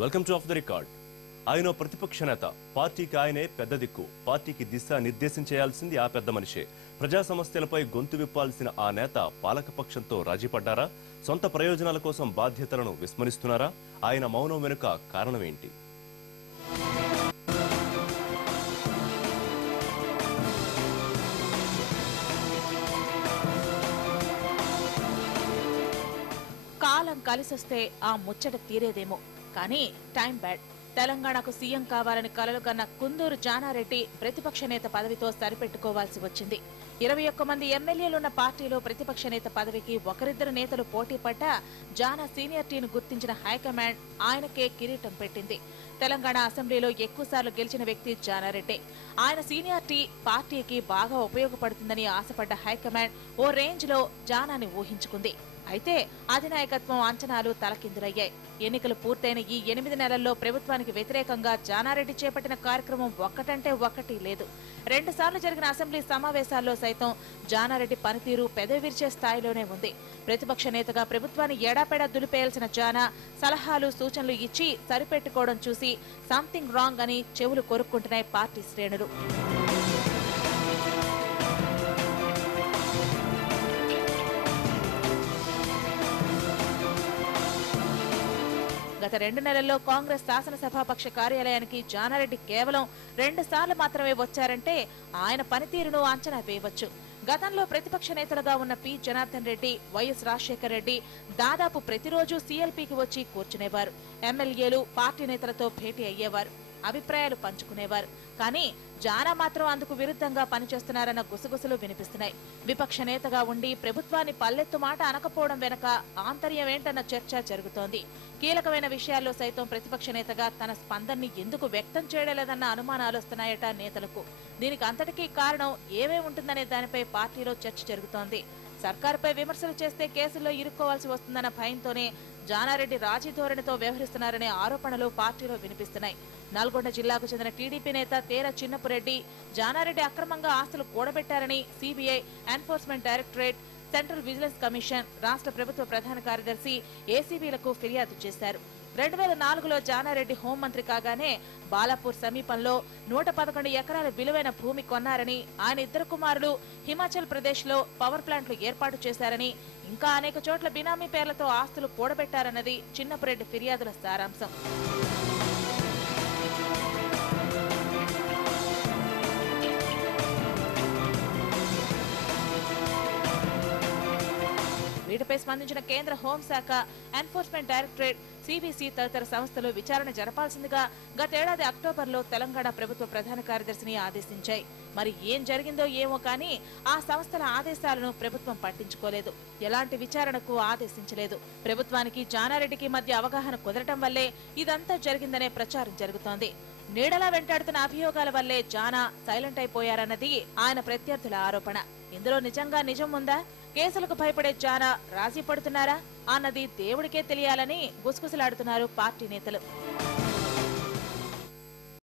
Welcome to of the record. ఆయన ప్రతిపక్ష నేత, పార్టీకి ఆయనే పెద్ద దిక్కు, పార్టీకి దిశ నిర్దేశం చేయాల్సింది ఆ పెద్ద మనిషే. ప్రజా సమస్యలపై గొంతు విప్పాల్సిన ఆ నేత పాలకపక్షంతో రాజీపడ్డారా? సొంత ప్రయోజనాల కోసం బాధ్యతలను విస్మరిస్తున్నారా? ఆయన మౌనం వెనుక కారణమేంటి? కాలం కలిసొస్తే ఆ ముచ్చట తీరేదేమో, కానీ టైం బ్యాడ్. తెలంగాణకు సీఎం కావాలని కలలు కన్న కుందూరు జానారెడ్డి ప్రతిపక్ష నేత పదవితో సరిపెట్టుకోవాల్సి వచ్చింది. 21 మంది ఎమ్మెల్యేలున్న పార్టీలో ప్రతిపక్ష నేత పదవికి ఒకరిద్దరు నేతలు పోటీ పడ్డా జానా సీనియారిటీని గుర్తించిన హైకమాండ్ ఆయనకే కిరీటం పెట్టింది. తెలంగాణ అసెంబ్లీలో ఎక్కువసార్లు గెలిచిన వ్యక్తి జానారెడ్డి. ఆయన సీనియారిటీ పార్టీకి బాగా ఉపయోగపడుతుందని ఆశపడ్డ హైకమాండ్ ఓ రేంజ్ లో జానాని ఊహించుకుంది. అయితే అధినాయకత్వం అంచనాలు తలకిందులయ్యాయి. ఎన్నికలు పూర్తయిన ఈ 8 నెలల్లో ప్రభుత్వానికి వ్యతిరేకంగా జానారెడ్డి చేపట్టిన కార్యక్రమం ఒక్కటంటే ఒక్కటి లేదు. 2 సార్లు జరిగిన అసెంబ్లీ సమావేశాల్లో సైతం జానారెడ్డి పనితీరు పెదవి విరిచే స్థాయిలోనే ఉంది. ప్రతిపక్ష నేతగా ప్రభుత్వాన్ని ఎడాపెడా దులిపేయాల్సిన జానా సలహాలు సూచనలు ఇచ్చి సరిపెట్టుకోవడం చూసి సంథింగ్ రాంగ్ అని చెవులు కొరుక్కుంటున్నాయి పార్టీ శ్రేణులు. గత 2 నెలల్లో కాంగ్రెస్ శాసనసభాపక్ష కార్యాలయానికి జానారెడ్డి కేవలం 2 సార్లు మాత్రమే వచ్చారంటే ఆయన పనితీరును అంచనా వేయవచ్చు. గతంలో ప్రతిపక్ష నేతలుగా ఉన్న పి జనార్దన్ రెడ్డి, వైఎస్ రాజశేఖర్ రెడ్డి దాదాపు ప్రతిరోజు సీఎల్పీకి వచ్చి కూర్చునేవారు. ఎమ్మెల్యేలు, పార్టీ నేతలతో భేటీ అయ్యేవారు, అభిప్రాయాలు పంచుకునేవారు. కానీ జానా మాత్రం అందుకు విరుద్ధంగా పనిచేస్తున్నారన్న గుసగుసలు వినిపిస్తున్నాయి. విపక్ష నేతగా ఉండి ప్రభుత్వాన్ని పల్లెత్తు మాట అనకపోవడం వెనక ఆంతర్యమేంటన్న చర్చ జరుగుతోంది. కీలకమైన విషయాల్లో సైతం ప్రతిపక్ష నేతగా తన స్పందనని ఎందుకు వ్యక్తం చేయలేదన్న అనుమానాలు వస్తున్నాయట నేతలకు. దీనికి అంతటికీ కారణం ఏమేమి ఉంటుందనే దానిపై పార్టీలో చర్చ జరుగుతోంది. సర్కారుపై విమర్శలు చేస్తే కేసుల్లో ఇరుక్కోవాల్సి వస్తుందన్న భయంతోనే జానారెడ్డి రాజీ ధోరణితో వ్యవహరిస్తున్నారనే ఆరోపణలు పార్టీలో వినిపిస్తున్నాయి. నల్గొండ జిల్లాకు చెందిన టీడీపీ నేత తేర చిన్నపురెడ్డి జానారెడ్డి అక్రమంగా ఆస్తులు కూడబెట్టారని CBI, enforcement directorate, central vigilance commission, రాష్ట్ర ప్రభుత్వ ప్రధాన కార్యదర్శి ఏసీబీలకు ఫిర్యాదు చేశారు. 2004లో జానారెడ్డి హోంమంత్రి కాగానే బాలాపూర్ సమీపంలో 111 ఎకరాల విలువైన భూమి కొన్నారని, ఆయన 2 కుమారులు హిమాచల్ ప్రదేశ్ లో పవర్ ప్లాంట్లు ఏర్పాటు చేశారని, ఇంకా అనేక చోట్ల బినామీ పేర్లతో ఆస్తులు కూడబెట్టారన్నది చిన్నపురెడ్డి ఫిర్యాదుల సారాంశం. వీటిపై స్పందించిన కేంద్ర హోంశాఖ, ఎన్ఫోర్స్మెంట్ డైరెక్టరేట్, సిబిసి తదితర సంస్థలు విచారణ జరపాల్సిందిగా గతేడాది అక్టోబర్లో తెలంగాణ ప్రభుత్వ ప్రధాన కార్యదర్శిని ఆదేశించాయి. మరి ఏం జరిగిందో ఏమో కానీ ఆ సంస్థల ఆదేశాలను ప్రభుత్వం పట్టించుకోలేదు, ఎలాంటి విచారణకు ఆదేశించలేదు. ప్రభుత్వానికి జానారెడ్డికి మధ్య అవగాహన కుదరటం వల్లే ఇదంతా జరిగిందనే ప్రచారం జరుగుతోంది. నీడలా వెంటాడుతున్న అభియోగాల వల్లే జానా సైలెంట్ అయిపోయారన్నది ఆయన ప్రత్యర్థుల ఆరోపణ. ఇందులో నిజంగా నిజం ఉందా? కేసులకు భయపడే జానా రాజీ పడుతున్నారా అన్నది దేవుడికే తెలియాలని గుసగుసలాడుతున్నారు పార్టీ నేతలు.